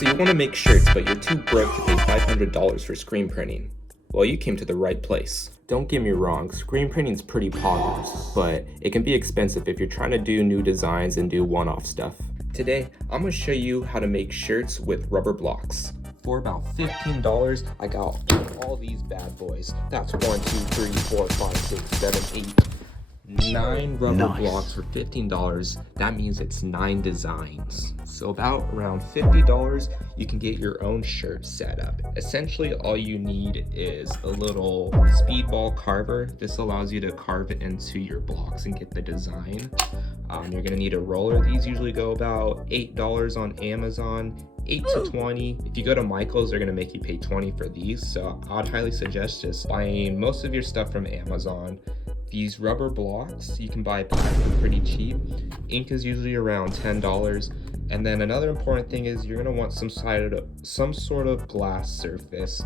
So you want to make shirts, but you're too broke to pay $500 for screen printing. Well, you came to the right place. Don't get me wrong, screen printing's pretty poggers, but it can be expensive if you're trying to do new designs and do one-off stuff. Today, I'm going to show you how to make shirts with rubber blocks. For about $15, I got all these bad boys. That's 1, 2, 3, 4, 5, 6, 7, 8, 9 rubber blocks for $15. That means it's 9 designs. So about around $50, you can get your own shirt set up. Essentially, all you need is a little speedball carver. This allows you to carve it into your blocks and get the design. You're gonna need a roller. These usually go about $8 on Amazon. 8 to 20. If you go to Michael's, they're gonna make you pay 20 for these. So I'd highly suggest just buying most of your stuff from Amazon. These rubber blocks, you can buy packs for pretty cheap. Ink is usually around $10. And then another important thing is you're gonna want some sort of glass surface.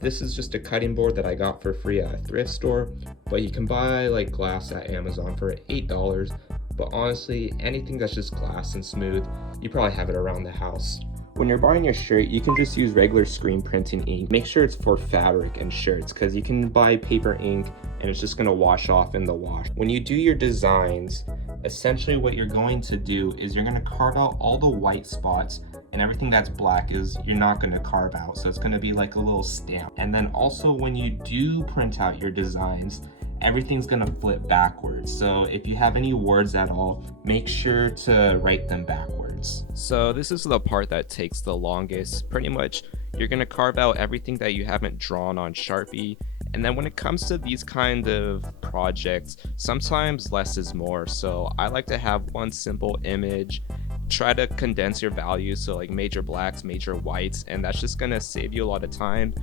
This is just a cutting board that I got for free at a thrift store, but you can buy like glass at Amazon for $8. But honestly, anything that's just glass and smooth, you probably have it around the house. When you're buying your shirt, you can just use regular screen printing ink. Make sure it's for fabric and shirts, because you can buy paper ink and it's just gonna wash off in the wash. When you do your designs, essentially what you're going to do is you're gonna carve out all the white spots, and everything that's black is you're not gonna carve out. So it's gonna be like a little stamp. And then also when you do print out your designs, everything's gonna flip backwards. So if you have any words at all, make sure to write them backwards. So this is the part that takes the longest. Pretty much, you're gonna carve out everything that you haven't drawn on Sharpie. And then when it comes to these kind of projects, sometimes less is more. So I like to have one simple image, try to condense your values, so like major blacks, major whites, and that's just gonna save you a lot of time.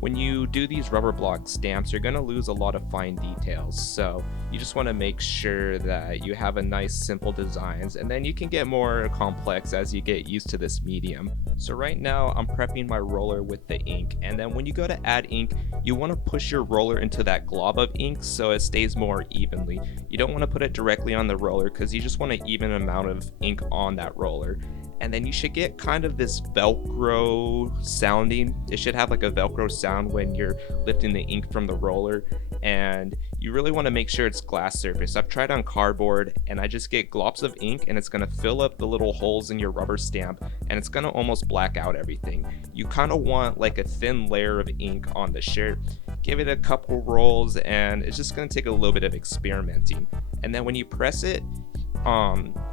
When you do these rubber block stamps, you're gonna lose a lot of fine details. So you just wanna make sure that you have a nice simple designs, and then you can get more complex as you get used to this medium. So right now I'm prepping my roller with the ink, and then when you go to add ink, you wanna push your roller into that glob of ink so it stays more evenly. You don't wanna put it directly on the roller because you just want an even amount of ink on that roller. And then you should get kind of this Velcro sounding. It should have like a Velcro sound when you're lifting the ink from the roller. And you really want to make sure it's glass surface. I've tried on cardboard and I just get globs of ink and it's going to fill up the little holes in your rubber stamp and it's going to almost black out everything. You kind of want like a thin layer of ink on the shirt. Give it a couple rolls and it's just going to take a little bit of experimenting. And then when you press it,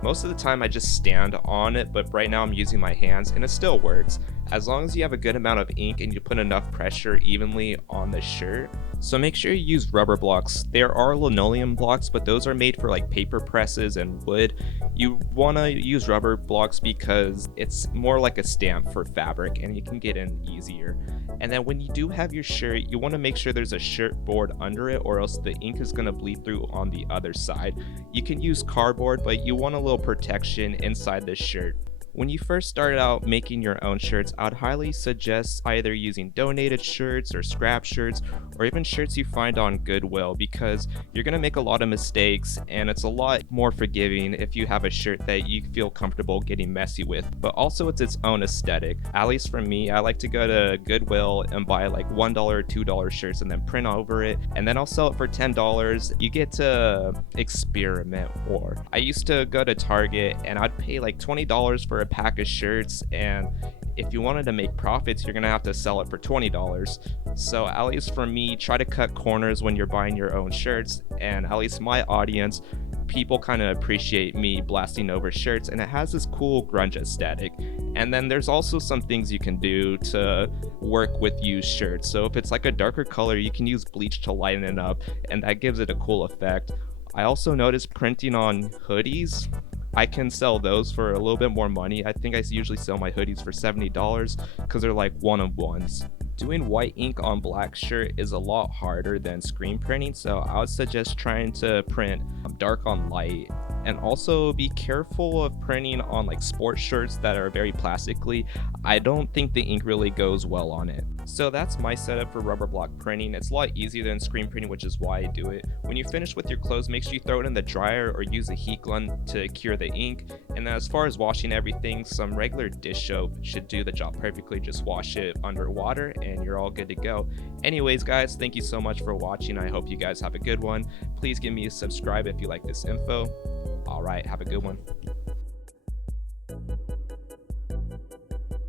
most of the time I just stand on it, but right now I'm using my hands and it still works as long as you have a good amount of ink and you put enough pressure evenly on the shirt. So make sure you use rubber blocks. There are linoleum blocks, but those are made for like paper presses and wood. You want to use rubber blocks because it's more like a stamp for fabric and you can get in easier. And then when you do have your shirt, you want to make sure there's a shirt board under it or else the ink is going to bleed through on the other side. You can use cardboard, but you want a little protection inside the shirt. When you first start out making your own shirts, I'd highly suggest either using donated shirts or scrap shirts or even shirts you find on Goodwill, because you're going to make a lot of mistakes and it's a lot more forgiving if you have a shirt that you feel comfortable getting messy with. But also it's its own aesthetic. At least for me, I like to go to Goodwill and buy like $1 or $2 shirts and then print over it, and then I'll sell it for $10. You get to experiment more. I used to go to Target and I'd pay like $20 for a pack of shirts, and if you wanted to make profits, you're gonna have to sell it for $20. So at least for me, try to cut corners when you're buying your own shirts, and at least my audience, people kind of appreciate me blasting over shirts, and it has this cool grunge aesthetic. And then there's also some things you can do to work with used shirts. So if it's like a darker color, you can use bleach to lighten it up, and that gives it a cool effect. I also noticed printing on hoodies. I can sell those for a little bit more money. I think I usually sell my hoodies for $70 because they're like one-of-ones. Doing white ink on black shirt is a lot harder than screen printing, so I would suggest trying to print dark on light. And also be careful of printing on like sports shirts that are very plastically. I don't think the ink really goes well on it. So that's my setup for rubber block printing. It's a lot easier than screen printing, which is why I do it. When you finish with your clothes, make sure you throw it in the dryer or use a heat gun to cure the ink. And then as far as washing everything, some regular dish soap should do the job perfectly. Just wash it under water and you're all good to go. Anyways, guys, thank you so much for watching. I hope you guys have a good one. Please give me a subscribe if you like this info. All right, have a good one.